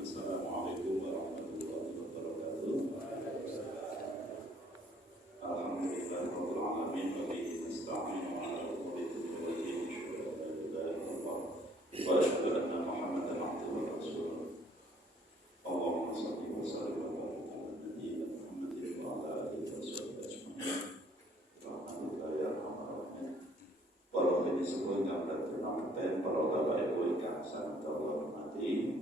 Assalamualaikum warahmatullahi wabarakatuh. Alhamdulillahirabbil alamin wa bihi nasta'inu 'ala umuri dunya wad din. Wa asyhadu anna Muhammadan 'abduhu wa rasuluh. Allahumma shalli wa sallim wa barik 'ala nabiyyina Muhammadin wa 'ala alihi wa sahbihi ajma'in. Alhamdulillah ya arhamar rahimin. Para hadirin sekalian kang bermanfaat, para bapak ibu ingkang sangat kula hormati.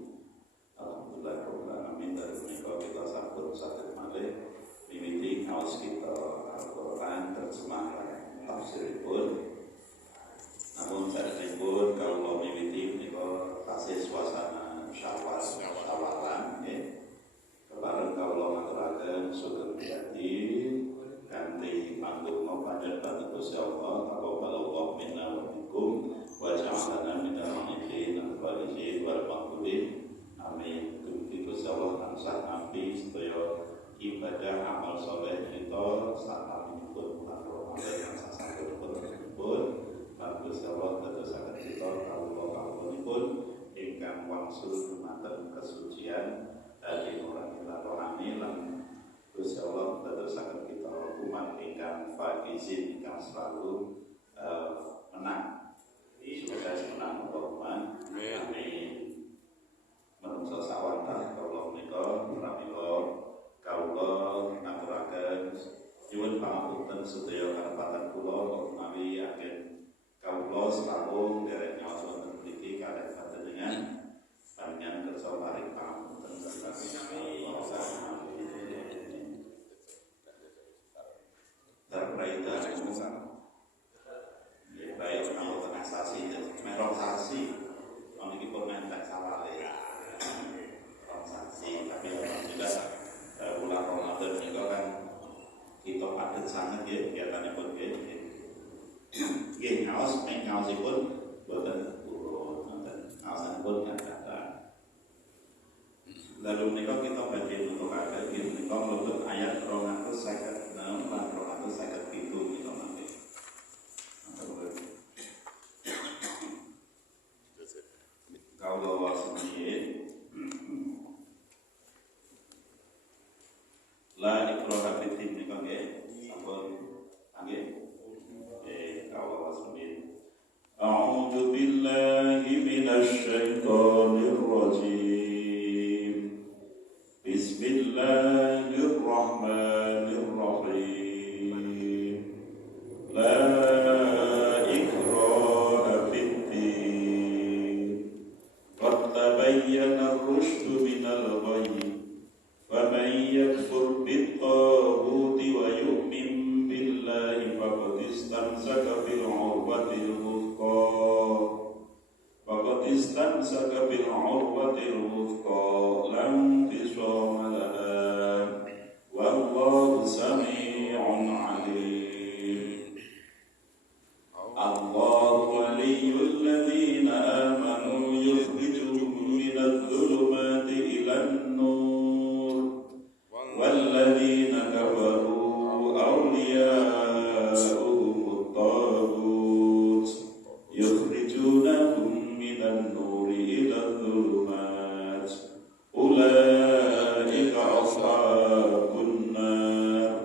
Alhamdulillah dari menika kita sampun saged malih miwiti ngaos kita Al-Qur'an terjemah tafsiripun. Namun saenipun kawula miwiti menika tasih suasana Syawalan nggih. Kepareng kawula ngaturaken syukur hati kanthi pangdonga panjenengan Gusti Allah taqabbalallahu minna wa minkum wa ja'alana minal mu'minin al-qanitin wal maqbulin. Amin. Gusti Allah tansah nampi sedaya ibadah amal saleh kita satamipun Ramadan yang sasampunipun Gusti Allah dadosaken kita kawula-kawulipun ingkang wangsul dumateng kesucian dadi orang kita rohani lan Gusti Allah dadosaken kita umat ingkang faizin ingkang selalu menang. Sukses menang Allahumma amin. Manungsa sawantah kawula menika pramila kawula ngaturaken nyuwun pangapunten sedaya karepatan kula menawi agen kawula sampun derek nyaos wonten mriki kalih panjenengan panjenengan kersa paring pangapunten terpraida baik kalau tengah sasi merong sasi niki pun entek sawale transaksi tapi juga bulan Ramadan juga kan kita padat sangat ya kegiatannya pun nggih ngaosipun boten purun ngaosan pun kata lalu menika kita badhe nutukaken nggih menika mlebet ayat 256 lan 257 kita nanti kaula wasmiyin la ikraha fid din nika nggih sampun nggih kaula wasmiyin a'udzu billahi minasy syaithanir rajim bismillahirrahmanirrahim la تبين الرشد من الغي ومن يكفر بالطاغوت ويؤمن بالله فقد استمسك بالعروة الوثقى لا انفصام لها والله سميع عليم الله ولي الذين آمنوا يخرجهم من الظلمات إلى النور والذين كفروا أولياؤهم الطاغوت يخرجونهم من النور إلى الظلمات أولئك أصحاب النار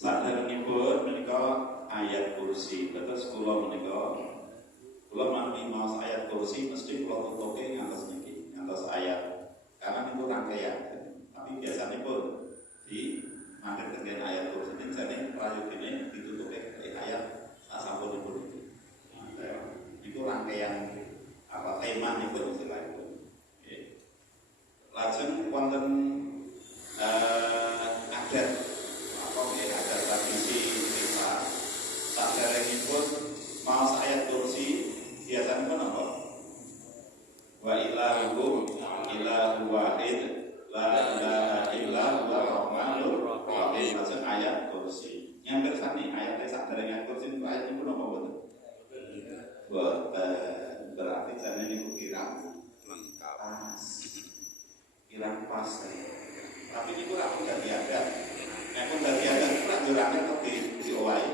Saderengipun menika ayat kursi, terus kula menika kula mami maos ayat kursi mesti kula tutupi ngantos niki, ngantos ayat. Karena niku rangkaian. Tapi biasanya pun di mampir tenggen ayat kursi ini jane prayogine ditutupi ayat sasampunipun iki. Niku rangkaian apa tema niku istilahipun. Nggih. Lajeng wonten adat ada tradisi kita saderengipun maos ayat kursi biasanya pun apa? Wa ilahukum ilahu wahid la ilaha illa huwa rahmanur rahim. Maksud ayat kursi yang bersani ayat sadereng kursi itu ayat itu apa boten? Berarti jane niku kirang lengkap kirang pas. Tapi niku ra dadi adat. Nek pun dadi adat itu ra jurangane kok diowahi.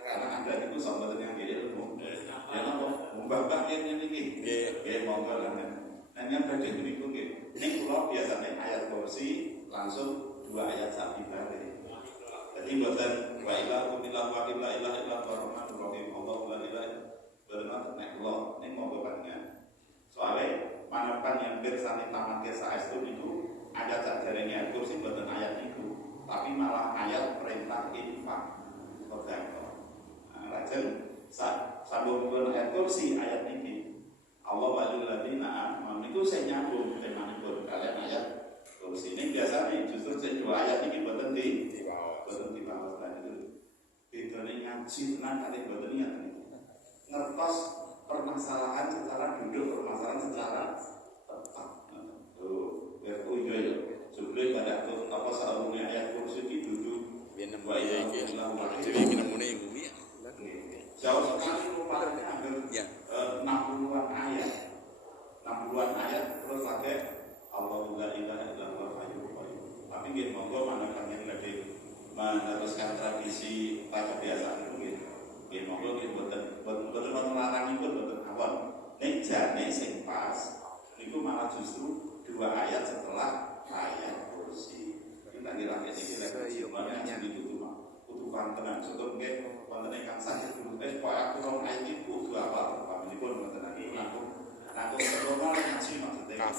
Karena adat itu sampeyan yang diri ilmu. Ya napa? Mbah-mbah yen niki. Nggih, monggo lanang. Nah yang badhe niku nggih. Ning kula biasane ayat kursi langsung 2 ayat sapi bare. Jadi boten wa ilaha illallah wa la ilaha illallah rahmanur rahim. Allahu la ilaha illallah nek kula ning monggo panjenengan. Soale manapan yang bersani tamat saestu niku ada saderenge kursi boten ayat niku, tapi malah ayat perintah infak. Lajeng sambungipun ayat kursi ayat niki. Allah walil ladina amanu niku sing nyambung temanipun kalian ayat kursi. Ini biasanya justru sing 2 ayat niki boten dibawas lan itu. Bedane ngaji tenan kali boten niat. Ngertos permasalahan secara duduk, permasalahan secara tetap. Iya. Sebelum pada apa saurunge ayat kursi iki duduk wa iya iki dhewe iki nemune bumi. Jauh sekali rupanya hampir 60-an ayat. 60-an ayat terus lagi Allahu la ilaha illallah hayyul qayyum. Tapi nggih monggo manakan yang lagi meneruskan tradisi pada biasa nggih. Nggih monggo nggih boten larangipun boten awon. Nek jane sing pas niku malah justru 2 ayat setelah ayat kursi. Kita kira iki lagi mana yang ditutup kudu pantenan contoh nggih wonten ingkang saged dulu kok aku rong ayat iki kudu apa pamanipun wonten iki aku normal ngaji maksudnya.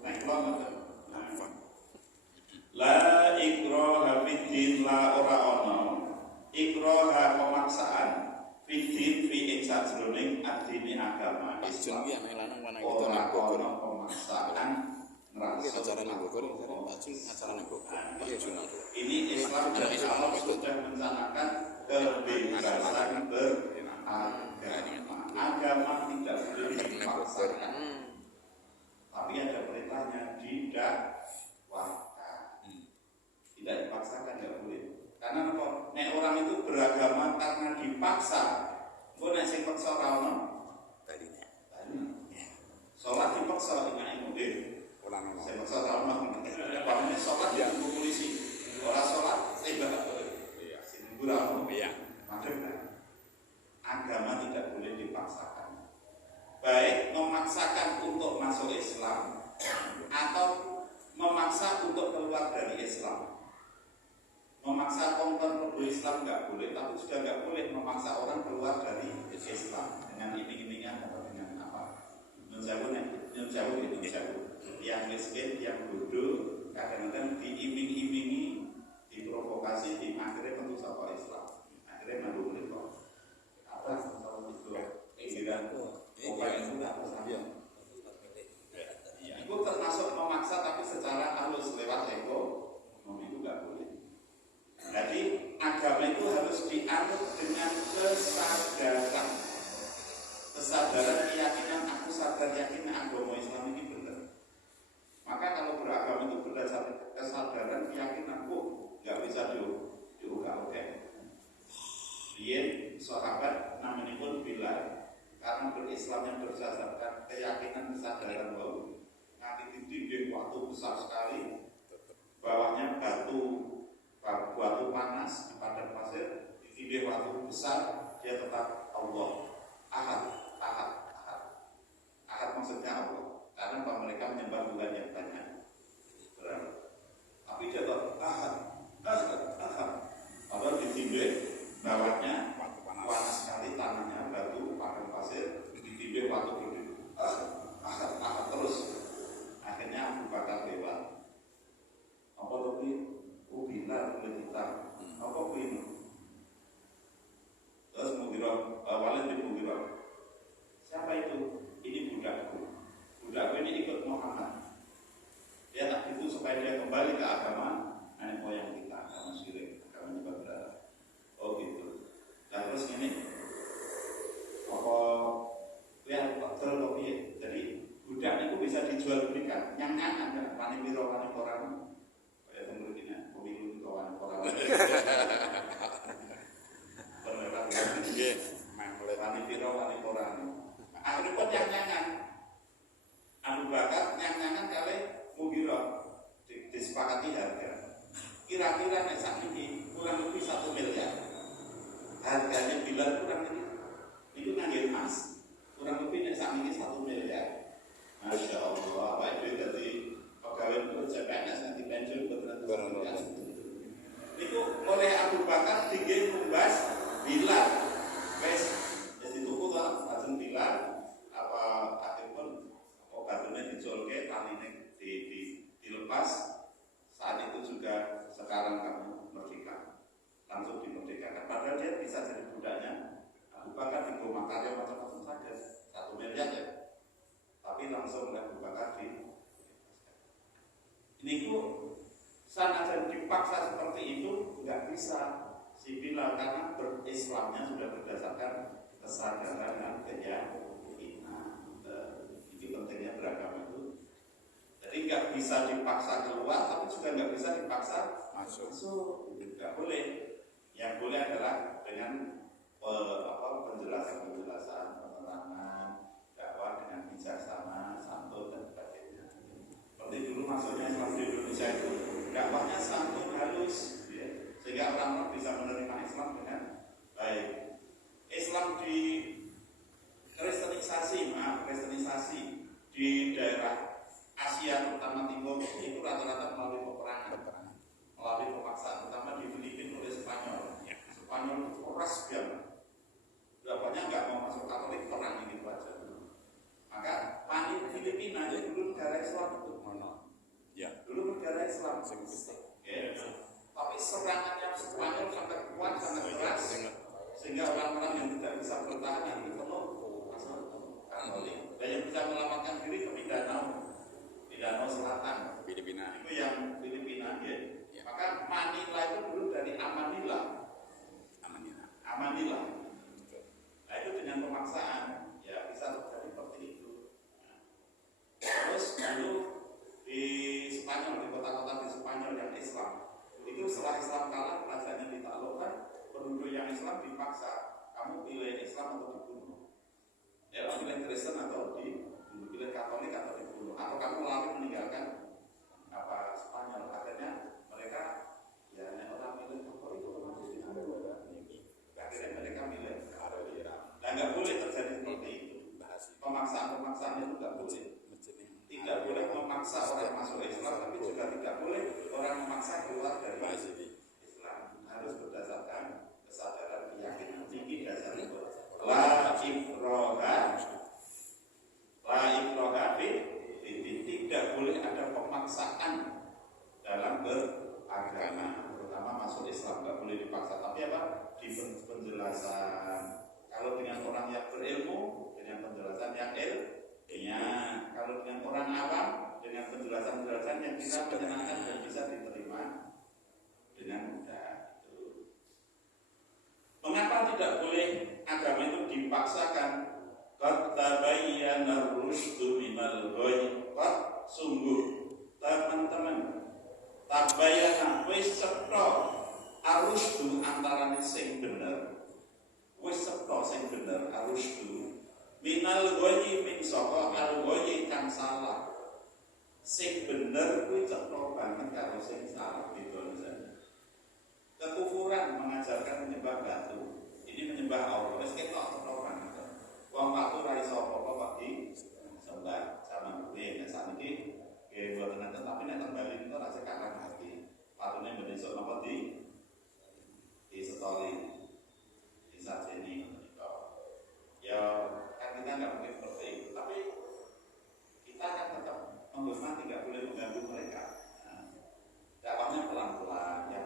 Nah kula ngoten. La ikraha fiddin la ora ana ikraha pemaksaan fiddin fi sajroning adine agama Islam. Ora ana pemaksaan ngerasa acara Bogor, acara Bogor. Ini Islam dari Allah sudah mencanangkan kebebasan beragama. Agama tidak boleh dipaksakan. Tapi ada perintahnya didakwakan. Tidak dipaksakan tidak boleh. Karena apa? Nek orang itu beragama karena dipaksa. Kok nek sing paksa ora ono? Salat dipaksa ingat nggih. Saya paksa ora ono. Pamane salat ditunggu polisi. Ora salat ibadah. Iya. Ditunggu ora ono. Iya. Agama tidak boleh dipaksakan. Baik memaksakan untuk masuk Islam atau memaksa untuk keluar dari Islam. Memaksa orang ke Islam nggak boleh, tapi juga nggak boleh memaksa orang keluar dari Islam dengan iming-imingan atau dengan apa? Menjauh itu jauh. Yang miskin, yang bodoh, kadang-kadang diiming-imingi, diprovokasi, akhirnya bentuk sapa Islam. Akhirnya malu mereka. Apa kalau itu? Pikiran obat itu nggak bersama. Itu termasuk memaksa, tapi secara halus lewat ego, itu nggak boleh. Jadi agama itu harus dianut dengan kesadaran. Kesadaran keyakinan aku sadar yakin agama Islam ini benar. Maka kalau beragama itu berdasarkan kesadaran keyakinanku nggak bisa diugal-ugal. Dia sahabat namanya pun Bilal karena berislam yang berdasarkan keyakinan kesadaran bahwa nanti dinding waktu besar sekali, bawahnya batu panas di padang pasir, dinding waktu besar dia tetap Allah ahad maksudnya Allah karena mereka menyembah Tuhan yang banyak. Bilal kulit hitam. Apa kuwi? Terus Walid bin Mughirah. Siapa itu? Ini budakku. Budakku ini ikut Muhammad. Dia tak itu supaya dia kembali ke agama nenek moyang kita, agama syirik, agama nyembah berhala. Oh gitu. Nah terus ini apa lihat betul kok piye. Jadi budak itu bisa dijual belikan. Nyang-nyangan kan wani piro wani koran. Kayak tenggurinya pemilu itu wani koran. Permewah nggih. Wani piro wani koran. Akhirnya pun nyang-nyangan. Abu Bakar nyang-nyangan kali Mughirah disepakati harga. Kira-kira nek sakniki kurang lebih 1 miliar. Harganya Bilal kurang lebih itu ngangge emas. Kurang lebih nek sakniki 1 miliar. Masya Allah, Pak Ibu jadi pegawai PNS nanti pensiun betul-betul. Itu oleh Abu Bakar digeng kumbas Bilal. Wes dituku to lajeng Bilal apa akhiripun apa batune dicolke taline dilepas. Saat itu juga sekarang kamu merdeka, langsung dimerdekakan. Padahal dia bisa jadi budaknya Abu Bakar di rumah karya macam-macam saja 1 miliar ya, tapi langsung oleh Abu Bakar di ini itu sana dipaksa seperti itu nggak bisa si Bilal karena berislamnya sudah berdasarkan kesadaran dan keyakinan. Ini pentingnya beragama itu. Jadi nggak bisa dipaksa keluar, tapi juga nggak bisa dipaksa masuk. Nggak boleh. Yang boleh adalah dengan penjelasan, penerangan, dakwah dengan bijaksana, santun dan sebagainya. Seperti dulu masuknya Islam di Indonesia itu dakwahnya santun halus, ya, sehingga orang-orang bisa menerima Islam dengan baik. Islam di kristenisasi di daerah Asia terutama Timur itu rata-rata melalui peperangan, melalui pemaksaan, terutama di Filipina oleh Spanyol. Spanyol itu keras banget. Berapanya nggak mau masuk Katolik perang gitu aja. Maka panik Filipina aja dulu negara Islam itu mana? Ya. Dulu negara Islam. Ya. Tapi serangannya Spanyol sampai kuat, sangat keras, sehingga orang-orang yang tidak bisa bertahan itu penuh masuk Katolik. Dan yang bisa melamatkan diri ke Mindanao Selatan, Filipina. Itu yang Filipina ya. Maka Manila itu dulu dari Amanila. Nah itu dengan pemaksaan ya bisa terjadi seperti itu. Terus dulu di Spanyol, di kota-kota di Spanyol yang Islam itu setelah Islam kalah, rajanya ditaklukkan, penduduk yang Islam dipaksa, kamu pilih Islam atau dibunuh. Ya pilih Kristen atau pilih Katolik atau dibunuh, atau kamu lari meninggalkan Spanyol. Akhirnya mereka ya orang milih Katolik otomatis dibunuh. Akhirnya mereka milih Katolik. Dan nggak boleh terjadi seperti itu. Pemaksaan itu nggak boleh. Tidak boleh memaksa orang masuk Islam, tapi juga tidak boleh orang memaksa keluar dari Islam. Harus berdasarkan kesadaran keyakinan tinggi dasar itu. La ikroha tidak boleh ada pemaksaan dalam beragama, terutama masuk Islam nggak boleh dipaksa. Tapi apa? Di penjelasan. Kalau dengan orang yang berilmu, dengan penjelasan yang kalau dengan orang awam, dengan penjelasan-penjelasan yang bisa menyenangkan dan bisa diterima dengan mudah. Mengapa tidak boleh agama itu dipaksakan? Qad tabayyana ar-rusydu minal ghayy. Sungguh teman-teman, tabayyana wis cetha ar-rusydu antarané sing bener. Wis cetha sing bener ar-rusydu minal ghayy min saka al-ghayy kang salah. Sing bener kuwi cetha banget karo sing salah gitu aja. Kekufuran mengajarkan menyembah batu, ini menyembah Allah. Wis ketok cetha banget. Wong batu ra iso apa-apa di sembah zaman kuwi nek sakniki nggih mboten enten, tapi nek kembali niku ra sekarang hati. Patune besok napa di story di sajene menika. Ya kan kita nggak mungkin seperti itu, tapi kita akan tetap menghormati, nggak boleh mengganggu mereka. Dakwahnya pelan-pelan, yang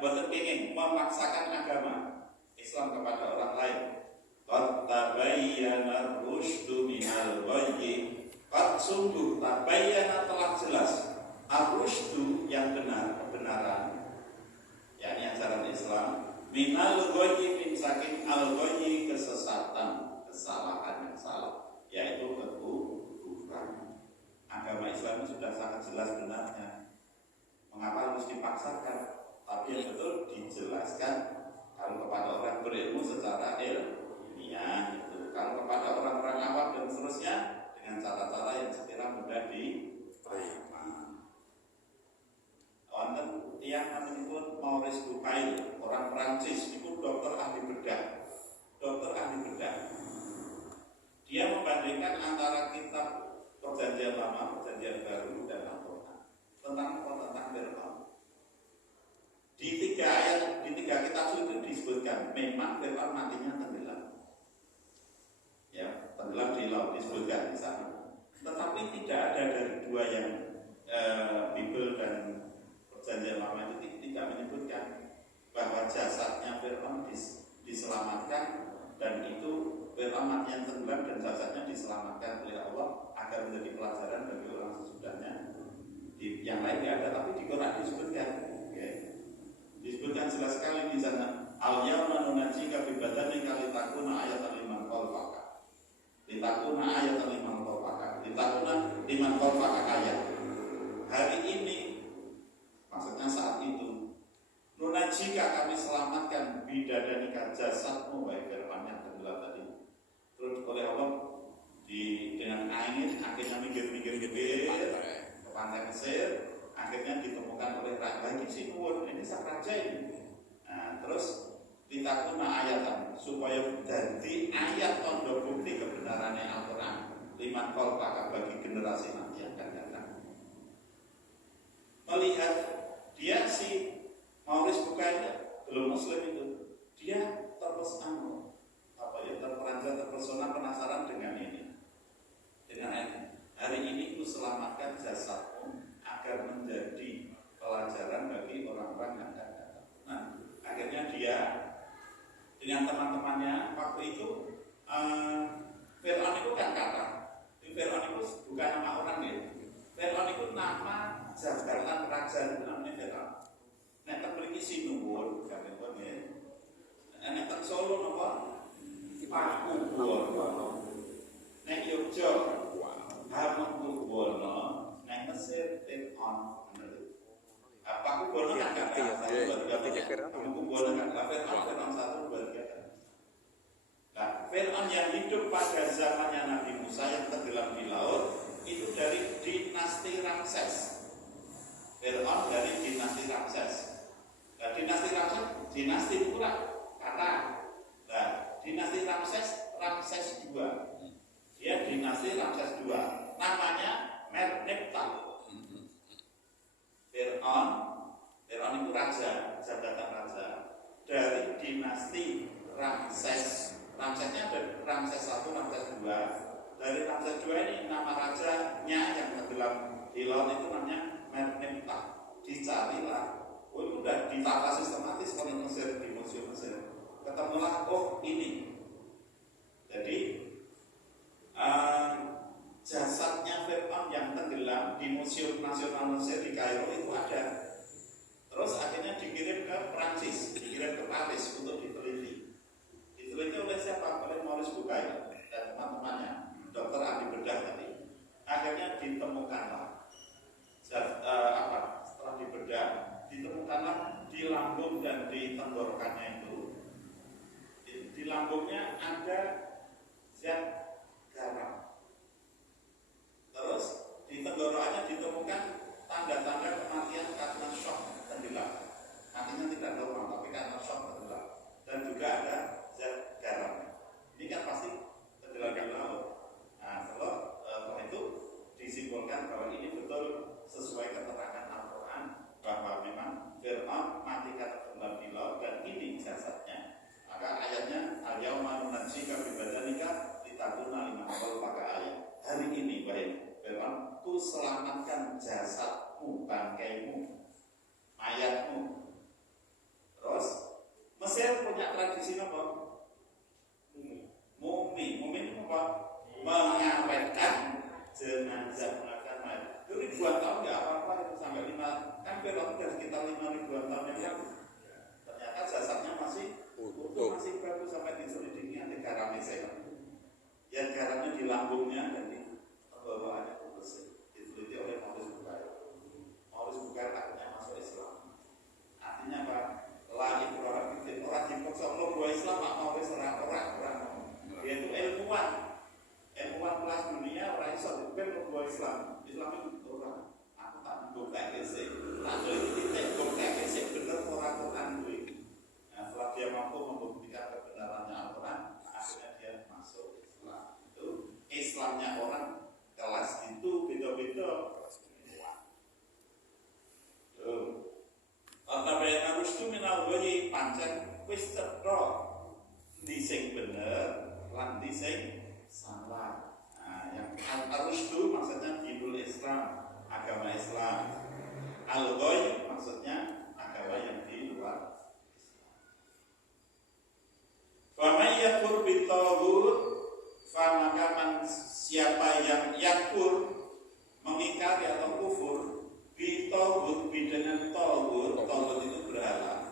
boten kenging memaksakan agama Islam kepada orang lain. Qad tabayyana ar-rusydu minal ghayyi. Qad sungguh tabayyana telah jelas ar-rusydu yang benar, kebenaran, yakni ajaran Islam, minal ghayyi min saking al-ghayyi kesesatan, kesalahan yang salah, yaitu kekufuran. Agama Islam itu sudah sangat jelas benarnya. Mengapa harus dipaksakan? Tapi yang betul dijelaskan. Kalau kepada orang berilmu secara ilmiah itu, kalau kepada orang-orang awam dan seterusnya dengan cara-cara yang sekira mudah diterima. Wonten tiyang naminipun Maurice Bucaille, orang Prancis, itu dokter ahli bedah. Dokter ahli bedah. Dia membandingkan antara kitab Perjanjian Lama, Perjanjian Baru dan Al-Quran tentang Fir'aun. Di tiga kitab itu disebutkan memang Fir'aun matinya tenggelam. Ya, tenggelam di laut disebutkan di sana. Tetapi tidak ada dari dua yang Bible dan Perjanjian Lama itu tidak menyebutkan bahwa jasadnya Fir'aun diselamatkan dan itu Fir'aun matinya tenggelam dan jasadnya diselamatkan oleh Allah agar menjadi pelajaran bagi orang sesudahnya. Yang lain tidak ada, tapi di Quran disebutkan. Okay. Disebutkan jelas sekali di sana. Al-yawma nunajjika bi badanika litakuna ayatan liman khalfaka. Litakuna ayatan liman khalfaka. Litakuna liman khalfaka ayat. Hari ini, maksudnya saat itu, nunajjika kami selamatkan bidadanika jasadmu baik Fir'aun yang tenggelam tadi. Terus oleh Allah dengan angin akhirnya minggir ke pantai Mesir, akhirnya ditemukan oleh raja Sinur. Ini sang raja ini. Nah, terus ditakuna ayatan supaya jadi ayat tondo bukti kebenarannya Al-Quran liman qalbaka bagi generasi nanti yang akan datang. Melihat dia si Maurice Bucaille belum Muslim itu, dia terpesona penasaran dengan ini. Dengan hari ini ku selamatkan jasadmu agar menjadi pelajaran bagi orang-orang yang akan datang. Nah, akhirnya dia dengan teman-temannya waktu itu Fir'aun itu kan kata, Fir'aun itu bukan nama orang ya. Fir'aun itu nama jabatan kerajaan namanya Fir'aun. Nek terpilih Sinuwun, kami pun ya. Nek teng Solo nopo Pakubuwono. Nek Yogya Hamengkubuwono. Nek Mesir Fir'aun. Pakubuwono kan Hamengkubuwono kan Fir'aun 1, 2, 3. Nah, Fir'aun yang hidup pada zamannya Nabi Musa yang tenggelam di laut itu dari dinasti Ramses. Fir'aun dari dinasti Ramses. Nah, dinasti Ramses, dinasti pula kata. Nah, dinasti Ramses II. Dia dinasti Ramses II. Namanya Merneptah. Fir'aun itu raja, jabatan raja dari dinasti Ramses. Ramsesnya ada Ramses I, Ramses II. Dari Ramses II ini nama rajanya yang tenggelam di laut itu namanya Merneptah. Dicarilah. Oh, itu sudah ditata sistematis oleh Mesir di Museum Mesir. Ketemulah, oh ini. Jadi jasadnya Fir'aun yang tenggelam di Museum Nasional Mesir di Kairo itu ada. Terus akhirnya dikirim ke Prancis, dikirim ke Paris untuk diteliti. Diteliti oleh siapa? Oleh Maurice Bucaille dan teman-temannya, dokter ahli bedah tadi. Akhirnya ditemukanlah setelah dibedah, ditemukanlah di lambung dan di tenggorokannya itu. Di lambungnya ada zat garam. Terus di tenggorokannya ditemukan tanda-tanda kematian karena shock tenggelam. Artinya tidak normal, tapi karena shock tenggelam. Dan juga ada zat garam. Ini kan pasti tenggelam di laut. Nah, setelah itu disimpulkan bahwa ini betul sesuai keterangan Al-Quran bahwa memang Fir'aun mati karena tenggelam di laut dan ini jasadnya. Maka ayatnya al-yawma nunajjika bi badanika litakuna liman khalfaka ayat. Hari ini baik Fir'aun, ku selamatkan jasadmu, bangkaimu, mayatmu lambungnya dan di tenggorokannya itu bersih. Diteliti oleh Maurice Bucaille. Maurice Bucaille akhirnya masuk Islam. Artinya apa? La ikraha fid din, orang dipaksa mlebu Islam mak Maurice orang. Dia itu ilmuwan kelas dunia, orang iso dipen mlebu Islam. Islam itu orang. Aku tak bukti sih. Tak titik bukti sih bener orang Quran itu. Nah, setelah dia mampu membuktikan kebenarannya Al-Quran, akhirnya dia masuk Islam. Itu Islamnya orang kelas itu beda-beda. Al-Tabayyan Ar-Rusydu minal ghayyi pancen wis cetha ndi sing bener lan ndi sing salah. Nah, yang Ar-Rusydu maksudnya dinul Islam, agama Islam. Al-ghayy maksudnya agama yang di luar Islam. Fa may yakfur bitaghut, fa maka siapa yang yakfur mengingkari atau kufur bitaghut dengan taghut itu berhala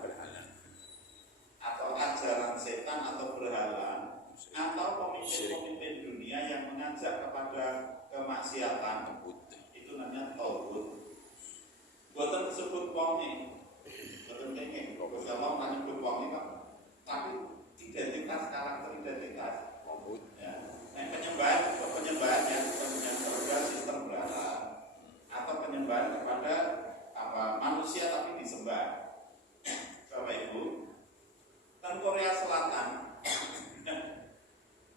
atau ajaran setan atau berhala atau pemimpin-pemimpin dunia yang mengajak kepada kemaksiatan, itu namanya taghut. Boten disebut wonge, boten kenging. Kalau nang nyebut wonge kan, tapi identitas karakter identitas. Ya. Penyembahan yang kepada sistem berhala atau penyembahan kepada manusia tapi disembah. Bapak Ibu, dan Korea Selatan,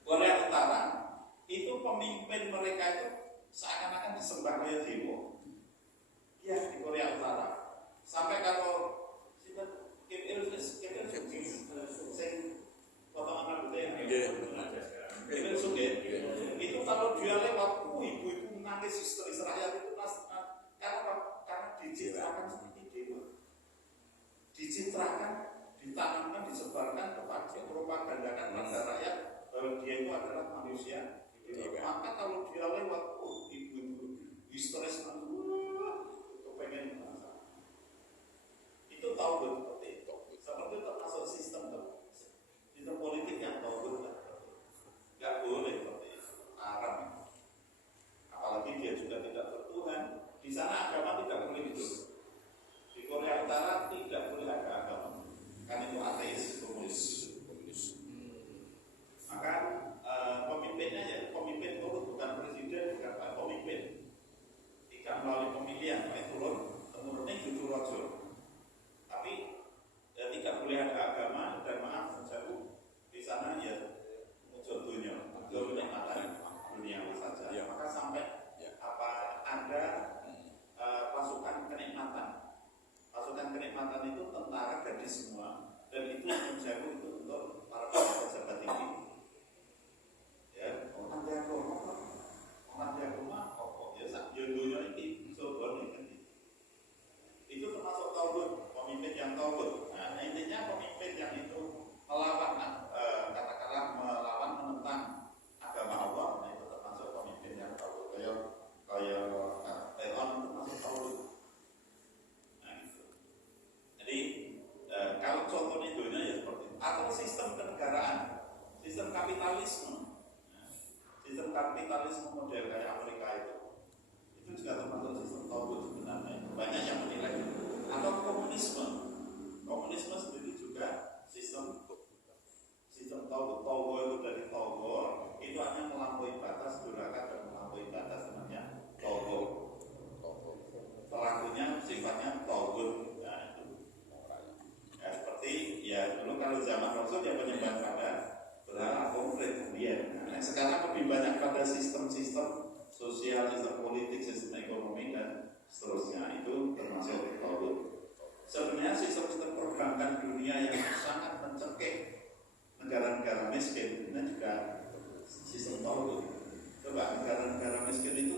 Korea Utara itu pemimpin mereka itu seakan-akan disembah oleh dewa. Ya, di Korea Utara. Sampai kalau Kim Il Sung potongan rambutnya Kim Il Sung itu kalau dia lewat, ibu-ibu menangis histeris rakyat itu karena dicitrakan seperti dewa, dicitrakan, ditanamkan, disebarkan kepada propagandakan pada rakyat bahwa dia itu adalah manusia. Maka kalau dia lewat, ibu-ibu histeris pengen merasa. Itu tahu seperti itu. Seperti itu termasuk sistem politik yang tahu nggak boleh seperti itu, haram. Apalagi dia juga tidak bertuhan. Di sana agama tidak boleh itu. Di Korea Utara tidak boleh ada agama, kan itu ateis, komunis. Maka pemimpinnya ya pemimpin turun, bukan presiden, bukan pemimpin. Tidak melalui pemilihan, turun temurunnya jujur rojo. Tapi tidak boleh ada agama dan maaf menjauh di sana ya muncul dunia mata dunia saja. Ya. Maka sampai ada pasukan kenikmatan itu tentara gadis semua dan itu menjauh itu untuk para pejabat tinggi. Ya, orang dia rumah ya dunia ini coba nih. Itu termasuk taghut, pemimpin yang taghut. Nah, intinya pemimpin yang itu melawan, katakanlah melawan menentang agama Allah, nah itu termasuk pemimpin yang taghut. Kayak Elon termasuk taghut. Nah gitu. Jadi kalau contohnya dunia ya seperti itu. Atau sistem kenegaraan, sistem kapitalisme. Sistem kapitalisme model kayak Amerika itu juga termasuk sistem taghut sebenarnya. Banyak yang menilai. Atau komunisme sendiri juga sistem taghut. Taghut itu dari taghut itu hanya melampaui batas durhaka dan melampaui batas namanya taghut. Pelakunya sifatnya taghut. Nah itu. Ya, seperti ya dulu kalau zaman Rasul dia penyembah pada berhala konkret dia. Nah, sekarang lebih banyak pada sistem-sistem sosial, sistem politik, sistem ekonomi dan seterusnya itu termasuk taghut. Sebenarnya sistem perbankan dunia yang sangat mencekik negara-negara miskin itu juga sistem taghut. Coba negara-negara miskin itu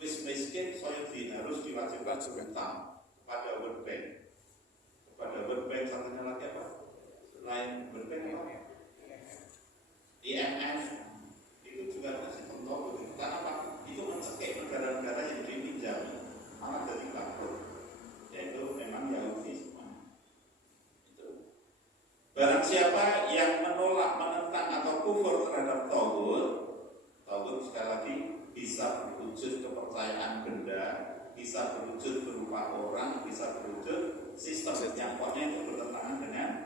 miskin harus diwajibkan utang kepada World Bank. Kepada World Bank satunya lagi apa? Selain World Bank apa? IMF itu juga sistem taghut. Karena apa? Itu mencekik negara-negara yang dipinjami malah jadi bangkrut, yaitu memang Yahudi semua. Itu. Barang siapa yang menolak, menentang atau kufur terhadap taghut sekali lagi bisa berwujud kepercayaan benda, bisa berwujud berupa orang, bisa berwujud sistem yang pokoknya itu bertentangan dengan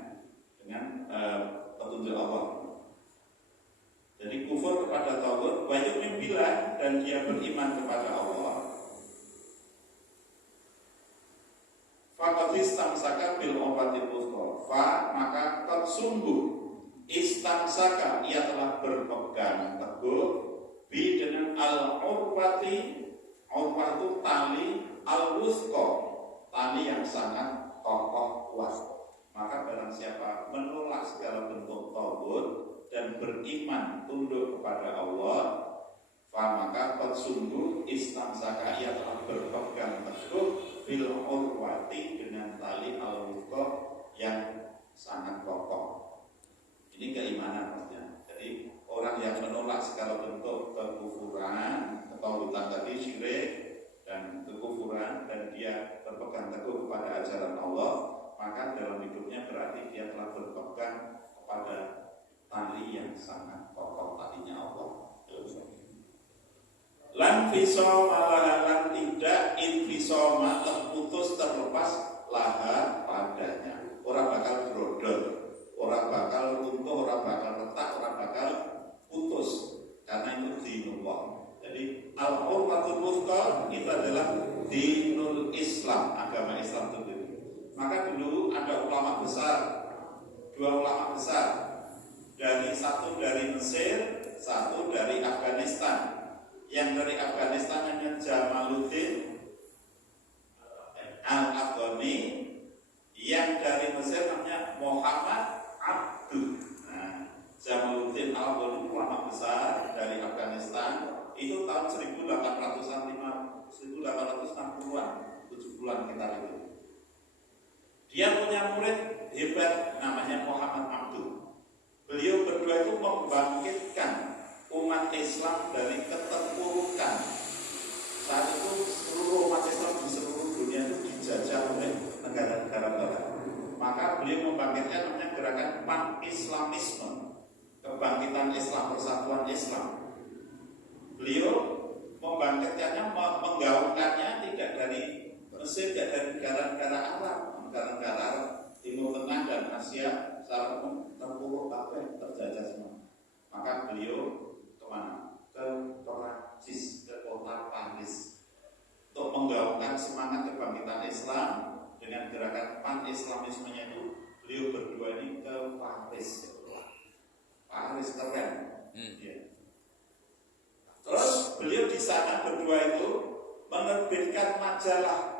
petunjuk Allah. Jadi kufur kepada tauhid, wa yu'min billah, dan dia beriman kepada Allah. Faqad istamsaka bil urwatil wuthqa, maka qad sungguh istamsaka, ia telah berpegang teguh bi dengan al-urwati, urwah itu tali, al-wuthqa, tali yang sangat kokoh kuat. Maka barang siapa menolak segala bentuk tauhid dan beriman tunduk kepada Allah, maka qad sungguh istamsaka, ia telah berpegang teguh bil urwati dengan tali al-wuthqa yang sangat kokoh. Ini keimanan maksudnya. Jadi orang yang menolak segala bentuk kekufuran, ketauhidan tadi, syirik dan kekufuran, dan dia berpegang teguh kepada ajaran Allah, maka dalam hidupnya berarti dia telah berpegang kepada tali yang sangat kokoh, talinya Allah. Lan fisoma lan tidak infisoma, terputus terlepas laha padanya. Orang bakal brodol, orang bakal runtuh, orang bakal retak, orang bakal putus, karena itu dinullah. Jadi al-urwatul wuthqa itu adalah dinul Islam, agama Islam itu. Maka dulu ada ulama besar, dua ulama besar, satu dari Mesir, satu dari Afghanistan. Yang dari Afghanistan namanya Jamaluddin Al-Afghani, yang dari Mesir namanya Muhammad Abduh. Nah, Jamaluddin Al-Afghani ulama besar dari Afghanistan, itu tahun 1860-an, 70-an kita itu. Dia punya murid hebat namanya Muhammad Abduh. Beliau berdua itu membangkitkan umat Islam dari keterpurukan. Saat itu seluruh umat Islam di seluruh dunia itu dijajah oleh negara-negara barat. Maka beliau membangkitkan namanya gerakan pan-islamisme, kebangkitan Islam, persatuan Islam. Beliau membangkitkannya, menggaungkannya tidak dari Mesir, tidak dari negara-negara Arab, negara-negara Timur Tengah dan Asia secara umum terpuruk kabeh, terjajah semua. Maka beliau kemana? Ke Perancis, ke kota Paris, untuk menggaungkan semangat kebangkitan Islam dengan gerakan pan-islamismenya itu. Beliau berdua ini ke Paris. Paris keren. Ya. Terus beliau di sana berdua itu menerbitkan majalah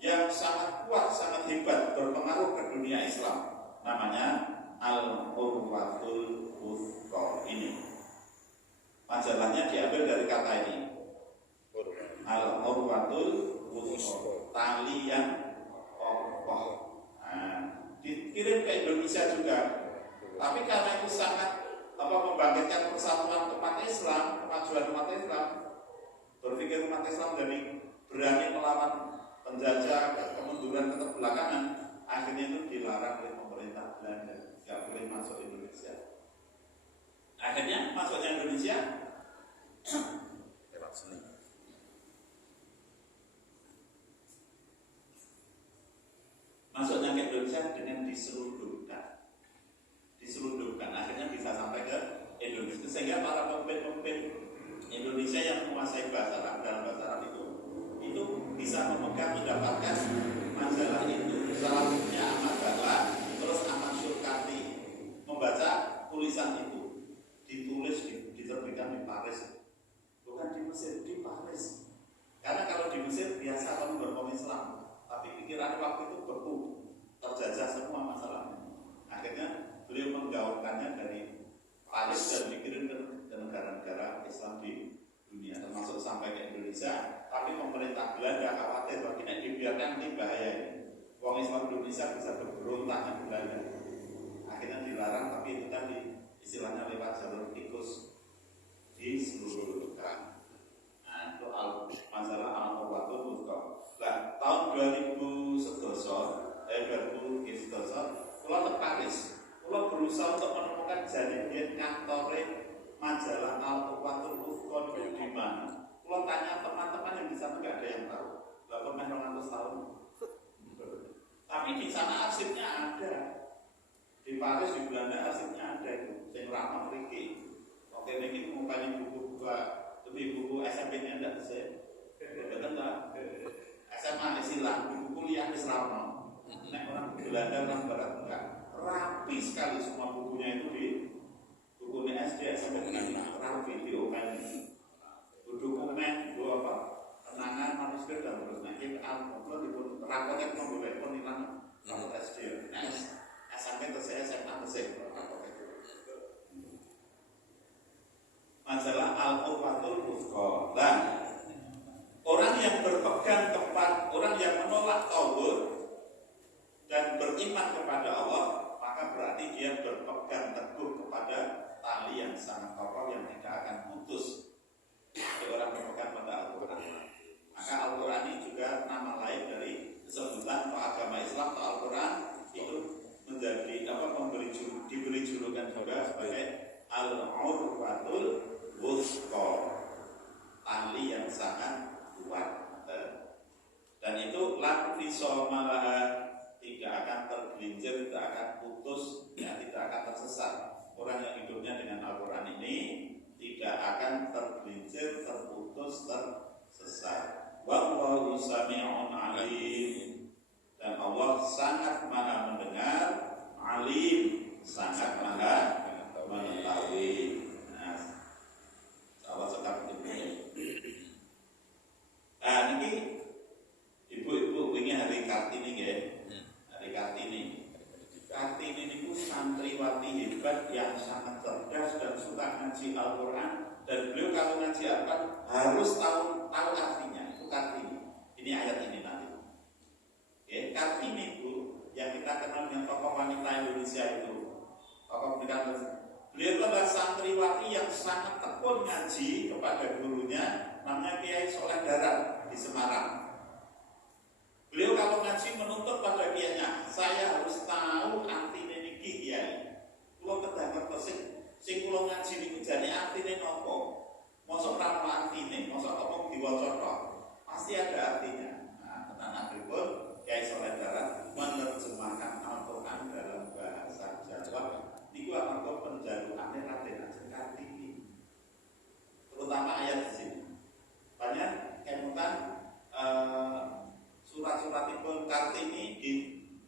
yang sangat kuat, sangat hebat, berpengaruh ke dunia Islam. Namanya Al-Urwatul Wuthqa ini. Majalahnya diambil dari kata ini, Al-Urwatul Wuthqa, tali yang kokoh. Nah, dikirim ke Indonesia juga. Tapi karena itu sangat membangkitkan persatuan umat Islam, kemajuan umat Islam, berpikir umat Islam dari berani melawan penjajah, kemunduran, keterbelakangan, akhirnya itu dilarang oleh pemerintah Belanda, nggak boleh masuk Indonesia. Akhirnya masuknya Indonesia lewat seni. Masuknya ke Indonesia dengan diselundupkan, akhirnya bisa sampai ke Indonesia. Sehingga para pemimpin Indonesia yang menguasai bahasa Arab, dalam bahasa Arab itu bisa memegang, mendapatkan majalah itu. Salah satunya Ahmad Dahlan, terus Ahmad Syurkati membaca tulisan itu, ditulis, diterbitkan di Paris, bukan di Mesir, di Paris. Karena kalau di Mesir biasa kalau berkom Islam, tapi pikiran waktu itu beku, terjajah semua masalahnya. Akhirnya beliau menggaungkannya dari Paris dan dikirim ke negara-negara Islam di dunia, termasuk sampai ke Indonesia. Tapi pemerintah Belanda khawatir kalau tidak dibiarkan nanti bahaya ini. Wong Islam Indonesia bisa berberontak dengan Belanda. Akhirnya dilarang, tapi itu tadi istilahnya lewat jalur tikus di seluruh negara. Nah, itu masalah Al-Urwatul Wuthqa. Nah, tahun 2011, pulau ke Paris, pulau berusaha untuk menemukan jadidin kantore majalah Al-Quwatul Wuthqa di mana? Kalau tanya teman-teman yang di sana nggak ada yang tahu. Nggak pernah 200 tahun. Tapi di sana arsipnya ada. Di Paris, di Belanda arsipnya ada itu. Yang ramah Riki. Oke, ini mukanya buku lebih buku SMP-nya enggak saya. Betul tak? SMA silang, buku kuliah Islam. Nek orang Belanda, orang Barat enggak. Rapi sekali semua bukunya itu di bukunya SD, SMP rapi di OKN. Dokumen, apa? Kenangan, manuskrip dan terusnya. Kita alhamdulillah dipun rapotnya memboleh penilang rapot SD. SMP terus saya SMA terus majalah Al-Quwatul Wuthqa. Dan orang yang berpegang kepada, orang yang menolak tauhid dan beriman kepada Allah, maka berarti dia berpegang teguh kepada tali yang sangat kokoh yang tidak akan putus. Jadi orang berpegang pada Al-Quran. Maka Al-Quran ini juga nama lain dari sebutan agama Islam atau Al-Quran itu menjadi diberi julukan juga sebagai Al-Urwatul Wuthqa, tali yang sangat kuat. Dan itu lam fisomalaha, tidak akan tergelincir, tidak akan putus, ya, tidak akan tersesat. Orang yang hidupnya dengan Al-Quran ini tidak akan tergelincir, terputus, tersesat. Wallahu sami'un alim. Dan Allah sangat maha mendengar, alim, sangat maha mengetahui. Nah, Allah sekali ini. Nah, ini ibu-ibu ini hari Kartini ya. Hari Kartini. Kartini itu santriwati hebat yang sangat cerdas dan suka ngaji Al-Quran. Dan beliau kalau ngaji Al-Quran harus tahu artinya. Itu Kartini. Ini ayat ini nanti. Ya, Kartini itu yang kita kenal dengan tokoh wanita Indonesia itu. Tokoh wanita. Beliau itu adalah santriwati yang sangat tekun ngaji kepada gurunya, namanya Kiai Soleh Darat di Semarang. Beliau kalau ngaji menuntut pada kiainya, saya harus tahu artinya niki kiai. Kulo kedah ngertos sing kulo ngaji niku jane artine nopo. Mosok ra artine, mosok omong diwaca tok. Pasti ada artinya. Nah, tenan pripun Kiai Soleh Darat menerjemahkan Al-Qur'an dalam bahasa Jawa. Niku amarga penjalukane Raden Ajeng Kartini. Terutama ayat di sini. Banyak kemudian surat-suratipun Kartini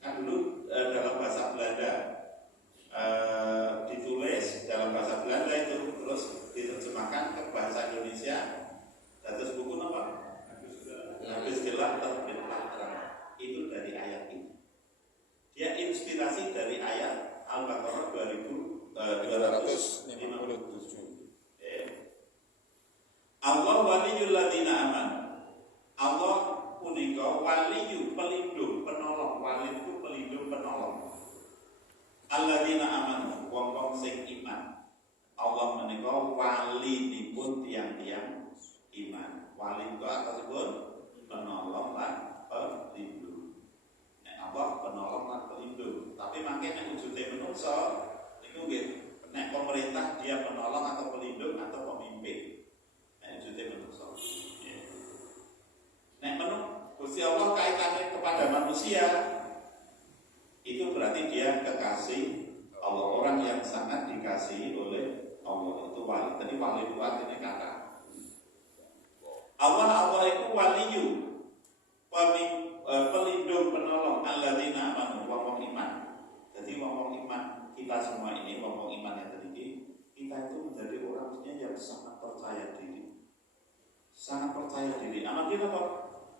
kan dulu dalam bahasa Belanda ditulis dalam bahasa Belanda itu terus diterjemahkan ke bahasa Indonesia. Terus buku apa? Habis gelap terbit terang. Itu dari ayat ini. Dia inspirasi dari ayat Al-Baqarah 2257. Allah waliyul ladzina amanu. Allah punika waliyu, pelindung, penolong. Wali itu pelindung, penolong. Alladzina amanu, wong-wong sing iman. Allah menika walinipun tiang-tiang iman. Wali itu atasipun penolong lan pelindung. Allah penolong lan pelindung. Tapi mangke nek wujude manungsa niku nggih nek pemerintah dia penolong atau pelindung atau pemimpin. Nek wujude manungsa. Nek Gusti Allah kaitannya kepada manusia itu berarti dia kekasih Allah, orang yang sangat dikasihi oleh Allah. Itu wali. Tadi wali itu artinya kata. Allah itu waliyu, pelindung, penolong alladzina amanu, wong iman. Jadi wong iman kita semua ini, wong iman yang tadi kita itu menjadi orang yang sangat percaya diri. Sangat percaya diri. Anak kita apa?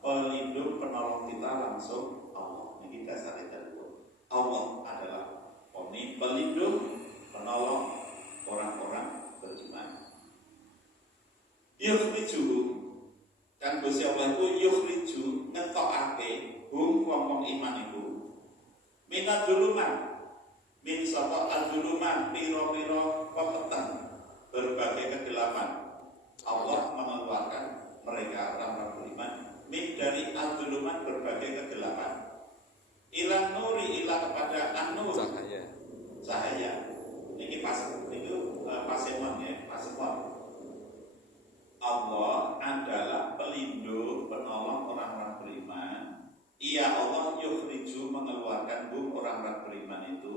Pelindung, penolong kita langsung Allah. Ini dasarnya dari Allah adalah pelindung, penolong orang-orang beriman. Yukhriju, kan Gusti Allah itu yukhriju, ngetokake hum wong iman itu minat duluman, min sapa al-duluman, piro-piro peteng berbagai kegelapan. Allah mengeluarkan mereka orang-orang beriman min dari al-duluman, berbagai kegelapan, ilan nuri, ila kepada an-nur, cahaya. Ini pas itu pasemon ya, pas menyelamatkan orang-orang beriman itu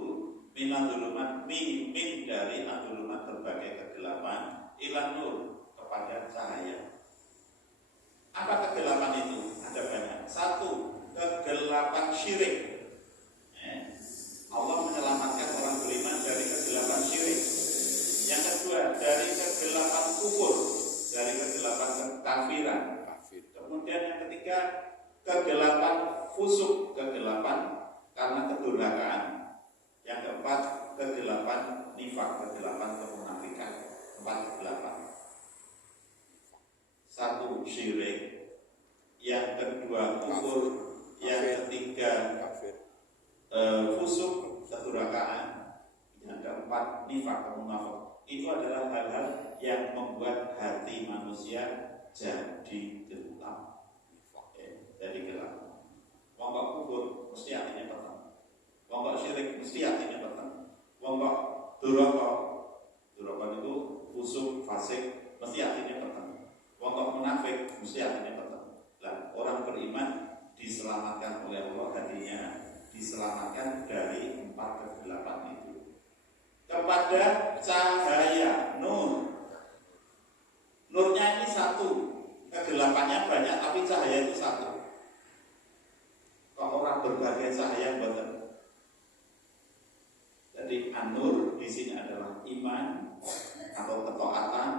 minadulumat min dari adulumat berbagai kegelapan ilan nur kepada cahaya. Apa kegelapan itu? Ada banyak. Satu, kegelapan syirik. Allah menyelamatkan orang beriman dari kegelapan syirik. Yang kedua, dari kegelapan kufur, dari kegelapan kekafiran. Kemudian yang ketiga, kegelapan fusuk, kegelapan karena kedurhakaan. Yang keempat, kegelapan nifak, kegelapan kemunafikan. 4 kegelapan. Satu, syirik. Yang kedua, kufur. Yang ketiga, fusuk, kedurhakaan. Yang keempat, nifak, kemunafik. Itu adalah hal-hal yang membuat hati manusia jadi gelap. Jadi gelap. Wong kufur mesti hatinya peteng. Wong syirik mesti hatinya peteng. Wong durhaka itu fusuk, fasik mesti hatinya peteng. Wong munafik mesti hatinya peteng. Nah, orang beriman diselamatkan oleh Allah, hatinya diselamatkan dari 4 kegelapan itu kepada cahaya nur. Nurnya ini satu, kegelapannya banyak tapi cahaya itu satu. Kok orang berbagai cahaya betul. Jadi an-nur di sini adalah iman atau ketaatan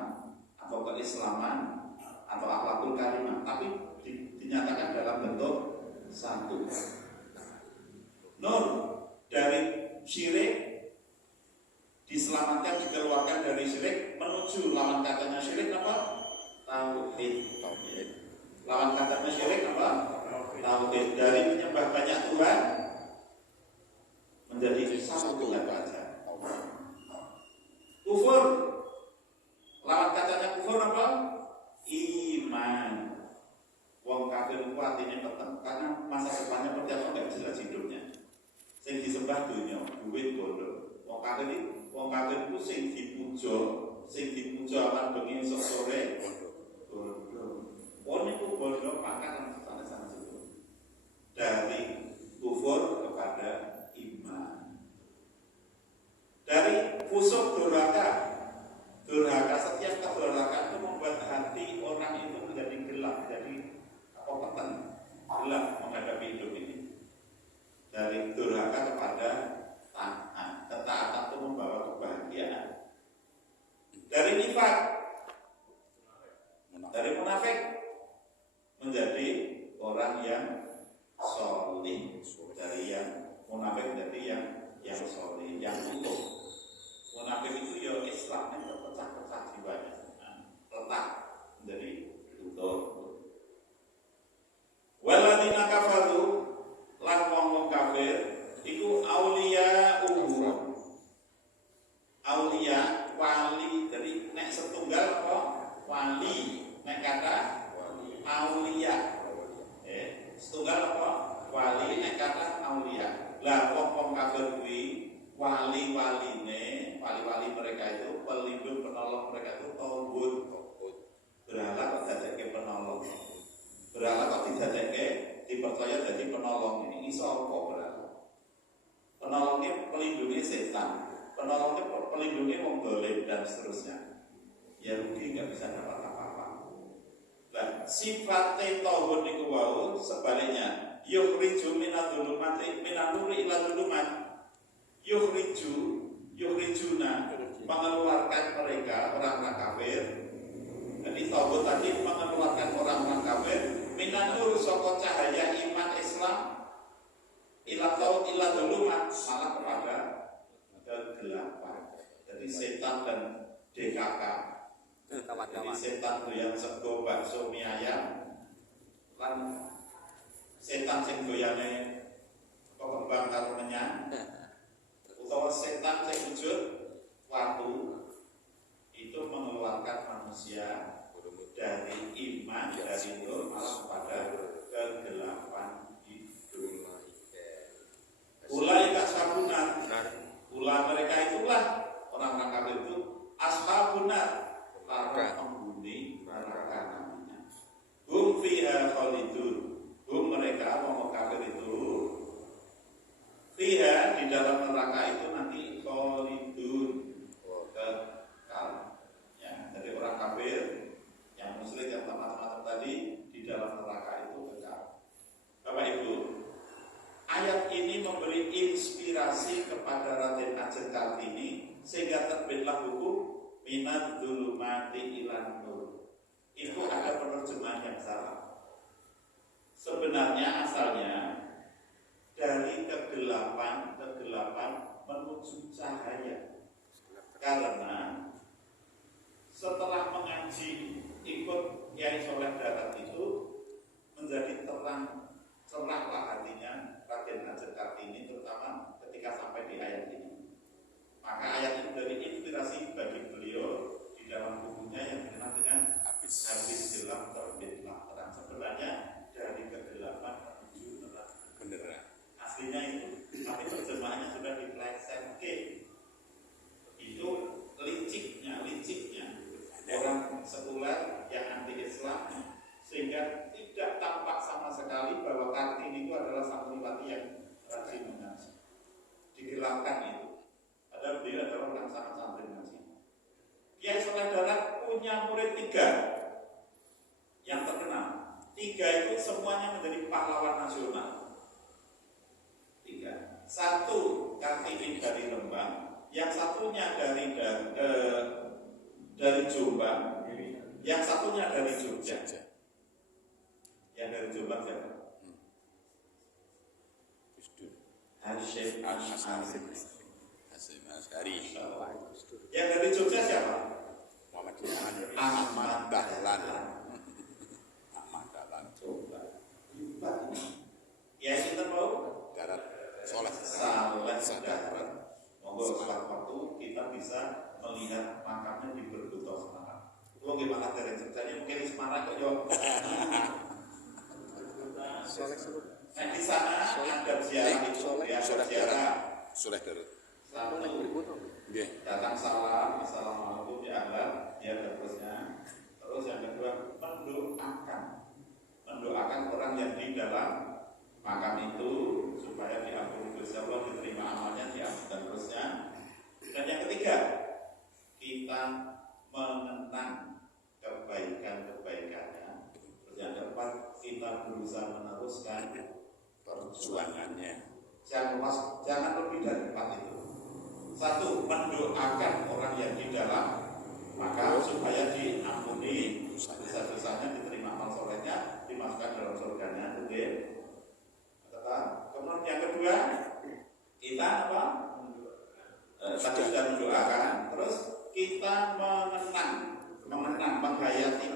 atau keislaman atau akhlakul karimah, tapi dinyatakan dalam bentuk satu. Nur dari syirik diselamatkan, dikeluarkan dari syirik menuju lawan katanya syirik apa? Tauhid. Lawan katanya syirik apa? Tauhid. Dari menyembah banyak Tuhan menjadi satu Tuhan saja. Kufur. Lawan katanya kufur apa? Iman. Wong kafir itu artinya peteng karena masa depannya seperti apa nggak jelas hidupnya. Sing disembah dunia, duit, bodoh. Wong kafir itu sing dipuja akan bengi esuk sore bodoh. Wong itu bodoh makan sana situ. Dari kufur kepada iman. Dari fusuk durhaka. Setiap kedurhakaan itu membuat hati orang itu menjadi gelap, jadi peteng, gelap menghadapi hidup ini. Dari durhaka kepada taat. Ketaatan itu membawa kebahagiaan. Dari nifak, dari munafik menjadi orang yang solih. Dari yang munafik menjadi yang solih, yang utuh. Munafik itu ya Islam yang terpecah-pecah jiwanya, retak menjadi utuh. Waladina kafaru lan wong kafir iku aulia wali. Jadi nek setunggal apa? Wali. Nek kata aulia. Setunggal apa? Wali. Nek kata aulia. Lah wong kafir kuwi wali mereka itu, pelindung penolong mereka itu tauhid. Berhala kok dadekke penolong. Berhala kok didadekke dipercaya jadi penolong. Ini iso apa berhala? Penolongnya pelindungnya setan. Penolongnya pelindungnya wong dolim dan seterusnya. Ya rugi nggak bisa dapat apa-apa. Nah, sifatnya tauhid niku wau sebaliknya. Yukhriju minadh-dhulumati minan-nuri ila-dhulumat. Yukhrijuna mengeluarkan mereka orang-orang kafir. Jadi tauhid tadi mengeluarkan orang-orang kafir minan-nur saka cahaya iman Islam ila dhulumat malah kepada kegelapan. Jadi setan dan DKK. Jadi setan doyan sego bakso mie ayam lan setan sing doyane kembang karo menyang utawa setan sing wujud watu itu mengeluarkan manusia dari iman, dari nur malah kepada kegelapan hidup. Ulai kasabuna, ulah mereka itulah orang-orang kafir itu ashabuna, para penghuni neraka namanya. Hum fiha khalidun. Hum mereka orang kafir itu di dalam neraka itu nanti khalidun, kekal. Ya, dari orang kafir, yang musyrik, yang macam-macam tadi di dalam neraka itu kekal. Bapak Ibu, ayat ini memberi inspirasi kepada Raden Ajeng Kartini sehingga terbitlah buku Minadz Dzulumati Ilan Nur. Itu ada penerjemahan yang salah. Sebenarnya asalnya dari kegelapan menuju cahaya. Karena setelah mengaji ikut Kiai Soleh Darat itu menjadi terang cerahlah hatinya Raden Ajeng Kartini, terutama ketika sampai di ayat ini. Maka ayat ini dari inspirasi bagi beliau di dalam bukunya yang dikenal dengan Habis Gelap Terbitlah Terang. Sebenarnya dari kegelapan menuju terang. Beneran. Aslinya itu, tapi terjemahannya sudah diplesetkan. Itu liciknya orang sekuler yang anti Islam, sehingga tidak tampak sama sekali bahwa Kartini itu adalah santriwati yang rajin mengaji. Digelapkan itu. Padahal beliau adalah orang sangat santri mengaji. Kiai Soleh Darat punya murid 3 yang terkenal. 3 itu semuanya menjadi pahlawan nasional. 3. 1 Kartini dari Rembang, yang satunya dari Jombang, yang satunya dari Jogja. Yang dari Jombang siapa? Hasyim Asy'ari. Yang dari Jogja siapa? Ahmad Dahlan. Coba. Ya kita mau Darat Soleh Darat. Monggo setelah waktu kita bisa melihat makamnya di Berbuto Semarang. Kalau gimana dari ceritanya mungkin di Semarang kok yo. Nah di sana ada ziarah itu, Soleh Darat. Satu, datang salam, assalamualaikum ya Allah, ya terusnya. Terus yang kedua mendoakan orang yang di dalam makam itu supaya diampuni Gusti Allah, diterima amalnya, diampuni dan terusnya. Dan yang ketiga, kita mengenang kebaikan-kebaikannya. Terus yang keempat, kita berusaha meneruskan perjuangannya. Jangan lebih dari 4 itu. 1, mendoakan orang yang di dalam maka supaya diampuni dosa-dosanya, diterima amal solehnya, dimasukkan dalam surganya. Oke. Kemudian yang kedua, kita apa? Tadi sudah mendoakan, terus kita menghayati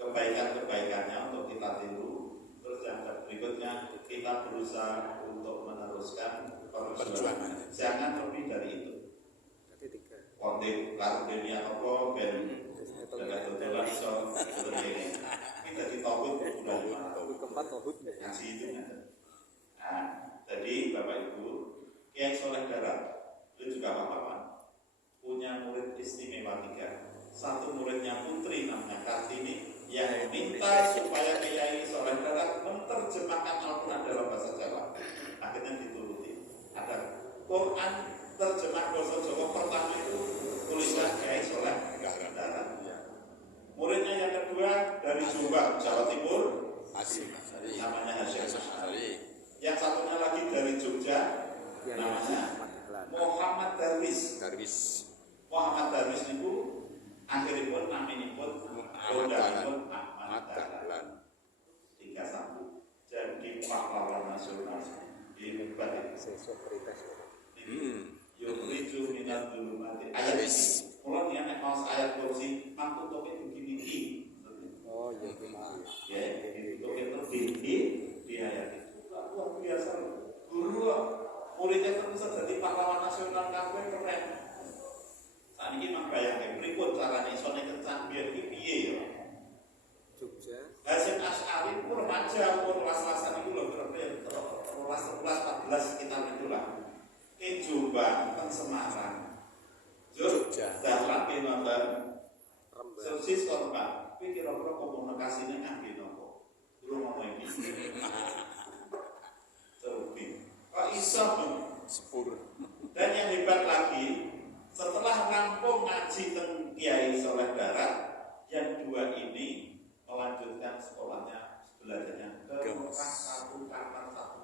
kebaikan-kebaikannya untuk kita tiru. Terus yang berikutnya, kita berusaha untuk meneruskan perjuangan. Jangan lebih dari itu. Kontek lalu dunia apa ben dan iso seperti kita ditawut udah keempat tauhid ngasih itu. Nah, tadi Bapak Ibu, Kiai Soleh Darat itu juga pahlawan, punya murid istimewa 3. Satu muridnya putri namanya Kartini yang minta supaya Kiai Soleh Darat menerjemahkan Al-Quran dalam bahasa Jawa. Akhirnya dituruti. Ada Quran terjemah bahasa Jawa pertama itu tulisan Kiai Soleh Darat. Muridnya yang kedua dari Jombang, Jawa Timur, namanya Hasyim Asy'ari. Yang satunya lagi dari Jogja, namanya Muhammad Darwis. Muhammad Darwis itu akhiripun naminipun Ahmad Dahlan. 3 sambung. Jadi pahlawan nasional di hebat itu. Yukhriju minadz dzulumati. Ayat ini, kalau dia nek maos ayat kursi, mampu topik begini. oh iya benar Ya, itu di ayat itu. Luar biasa. Guru muridnya terus jadi pahlawan nasional kabeh keren. Saat ini memang bayangke pripun carane iso nek kencan biyen iki piye ya. Jogja Hasyim Asy'ari pun remaja umur las-lasan itu lho kira-kira 11 14 sekitar itulah. Ke Jombang, ke Semarang, Jogja, Dahlan Pinonton, Sosis korban. Tapi kira-kira komunikasinya ngangge nopo? Lu ngomong iki. Terus kok iso Sepur. Dan yang hebat lagi, setelah rampung ngaji teng Kiai Soleh Darat, yang dua ini melanjutkan sekolahnya, belajarnya ke Mekah satu kamar satu.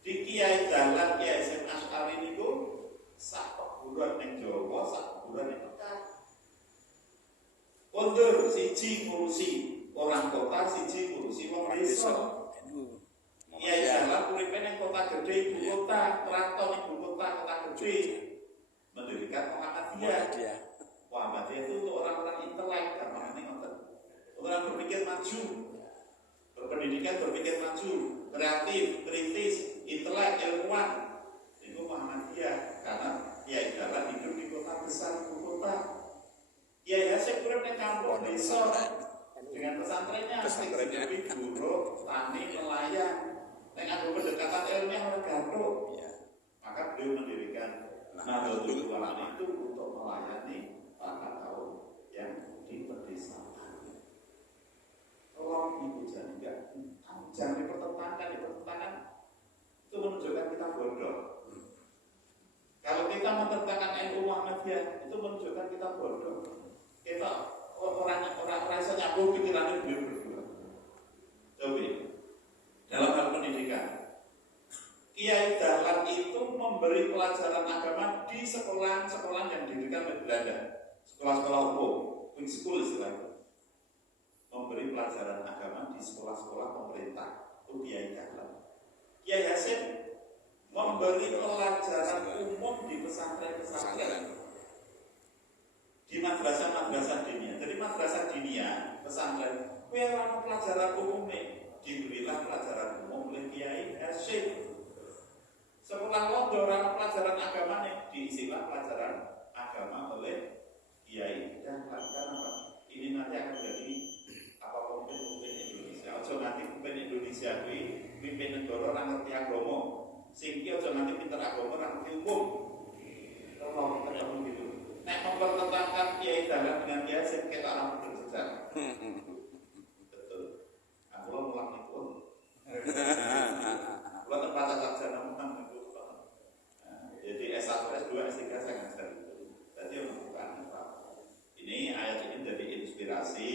Di Kiai Dalan Kiai SM Asy'ari niku sak perguruan ning Jawa, sak perguruan ning Mekah. Kondur siji ngurusi orang kota, siji ngurusi wong desa. Kiai Dalan uripe ning kota gede, ibu kota, keraton ibu kota, kota gede. Mendirikan Muhammadiyah. Muhammadiyah itu untuk orang-orang intelek, karena ini orang berpikir maju, berpendidikan, berpikir maju, kreatif, kritis, intelek, ilmuwan. Itu Muhammadiyah, karena Kiai Dalan hidup di kota besar, ibu kota. Kiai Hasyim urip ning kampung desa dengan pesantrennya, hidup buruh, tani, nelayan. Dengan pendekatan ilmiah orang gaduh, maka beliau mendirikan Nahdlatul Ulama itu untuk melayani para kaum yang di pedesaan. Tolong ibu jangan dipertentangkan itu menunjukkan kita bodoh. Kalau kita menentangkan NU Muhammadiyah itu menunjukkan kita bodoh. Kita orang rasa nyambung pikirannya beliau berdua. Coba dalam hal pendidikan, Kiai Dahlan itu memberi pelajaran agama di sekolah-sekolah yang didirikan oleh Belanda, sekolah-sekolah umum, wing school istilahnya. Memberi pelajaran agama di sekolah-sekolah pemerintah, itu Kiai Dahlan. Kiai Hasyim memberi pelajaran umum di pesantren-pesantren, di madrasah-madrasah dinia. Jadi madrasah dinia, pesantren, orang pelajaran umumnya diberilah pelajaran umum oleh Kiai Hasyim. Sekolah londo orang pelajaran agama diisilah pelajaran agama oleh Kiai Dahlan. Kenapa? Ini nanti akan jadi apa pemimpin Indonesia. Ojo nanti pemimpin Indonesia pimpin negara orang ngerti agama. Singki ojo nanti pinter agama orang ngerti hukum. Tolong ketemu gitu. Nek mempertentangkan Kiai Dahlan dengan Kiai Hasyim kita orang bersejarah. Betul. Aku ngulang itu. Kalau tempat sarjana memang itu. Jadi S1, S2, S3 saya ngajar itu. Jadi bukan apa. Ini ayat ini dari inspirasi,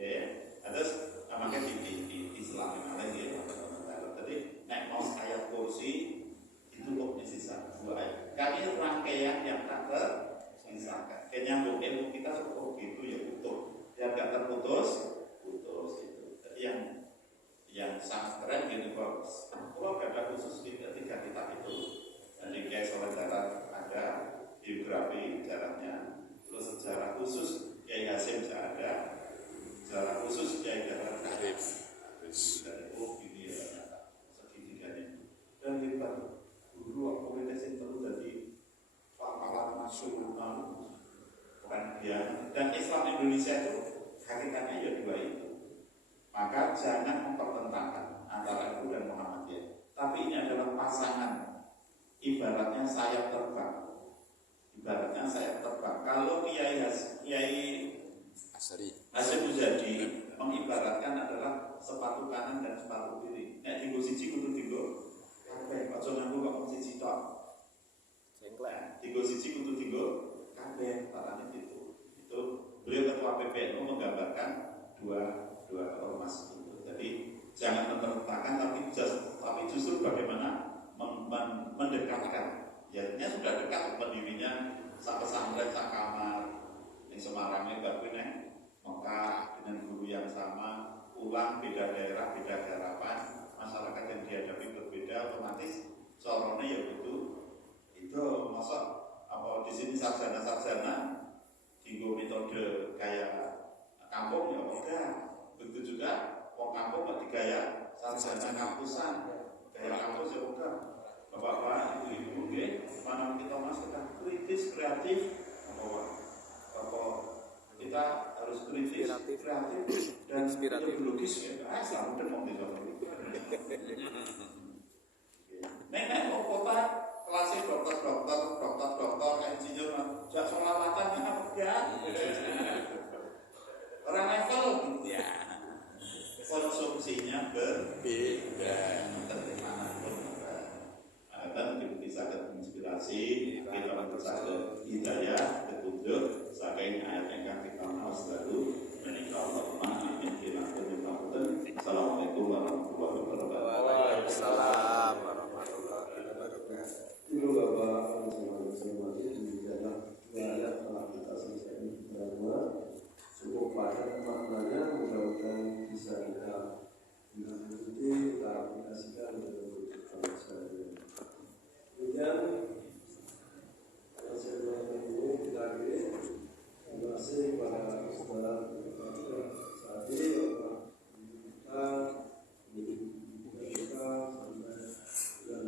ya. Terus makanya di Islam lagi ya. Jadi naik mau ayat kursi itu kok sisa 2 ayat. Kan ini rangkaian yang tak terpisahkan. Kenyambung ilmu kita cukup gitu ya utuh. Biar gak terputus itu. Jadi yang sangat keren gini bagus. Kalau gak ada khusus di 3 kitab itu. Dan di Kiai Soleh Darat ada biografi sejarahnya, terus sejarah khusus Kiai Hasyim ada, sejarah khusus Kiai Darat dari ini ya segitiganya. Dan hebat guru komunitas itu jadi pahlawan nasional orang dia. Dan Islam Indonesia itu hakikatnya ya 2 itu. Maka jangan mempertentangkan antara NU dan Muhammadiyah. Tapi ini adalah pasangan. Ibaratnya sayap terbang. Kalau Kiai Hasyim Muzadi mengibaratkan adalah sepatu kanan dan sepatu kiri. Nek tinggo siji kudu tinggo kabeh. Aja nganggo kok siji tok. Tinggo siji kudu tinggo kabeh. Parane gitu. Itu beliau ketua PBNU menggambarkan dua ormas itu. Jadi jangan mempertentangkan tapi justru bagaimana mendekatkan. Ya, sudah dekat pendirinya sak pesantren sak kamar. Di Semarang ini baru ini Mekah dengan guru yang sama, pulang beda daerah, beda garapan, masyarakat yang dihadapi berbeda, otomatis corone ya itu masa apa di sini sarjana tinggal metode kayak kampung ya udah, begitu juga wong kampung nggak digaya sarjana kampusan, kayak kampus ya udah. Bapak-bapak, ibu-ibu, mana kita masuk kritis, kreatif, apa kita harus kritis, kreatif, dan ideologis ya. Selalu demam di sana. Nenek mau kota kelasnya dokter, insinyur, jak sholawatan apa ya? Orang level, ya. Konsumsinya berbeda. Dan inspirasi kita mencari hidayah petunjuk saking ayat ingkang kita maos lalu menika Allahumma amin kirapun pamunten. Assalamualaikum warahmatullahi wabarakatuh. Waalaikumsalam warahmatullahi wabarakatuh. Itu Bapak semua demikianlah ayat telah kita selesai bahwa cukup padat maknanya, mudah-mudahan bisa kita mengikuti, kita aplikasikan dalam kehidupan sehari-hari. Kemudian saya ini kita akhiri. Terima kasih kepada saudara saat ini kita sampai dan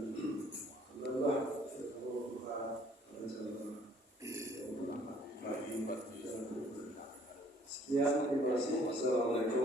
menambah buka sekian, terima kasih. Assalamualaikum.